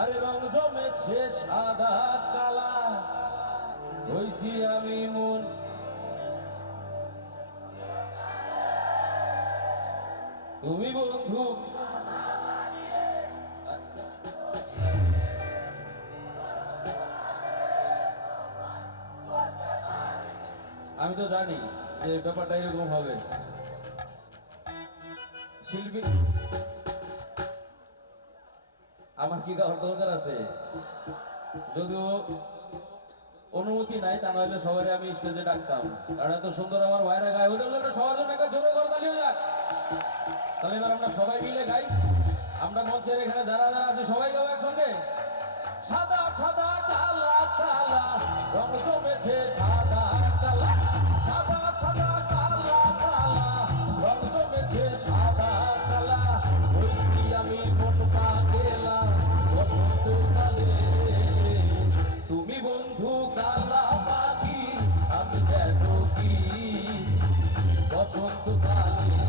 আরে রং জমেছে সাদা কালা। হইছি আমি মন। তুমি বন্ধু। আমি তো জানি যে ব্যাপারটা এরকম হবে। শিল্পী আমার কি গাওয়ার দরকার আছে? যদিও অনুমতি নাই, তা নইলে সবাই আমি স্টেজে ডাকতাম। কারণ এত সুন্দর আমার ভাইরা গায়ে, ওদের জন্য সবার জন্য একটা জোরে করে তালি হয়ে যাক তাহলে এবার আমরা সবাই মিলে গাই। আমরা মঞ্চের এখানে যারা যারা আছে, সবাই গাবো একসঙ্গে। সাদা সাদা, কালা কালা, রং জমেছে, সাদা assunto vale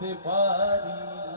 হতে পারি।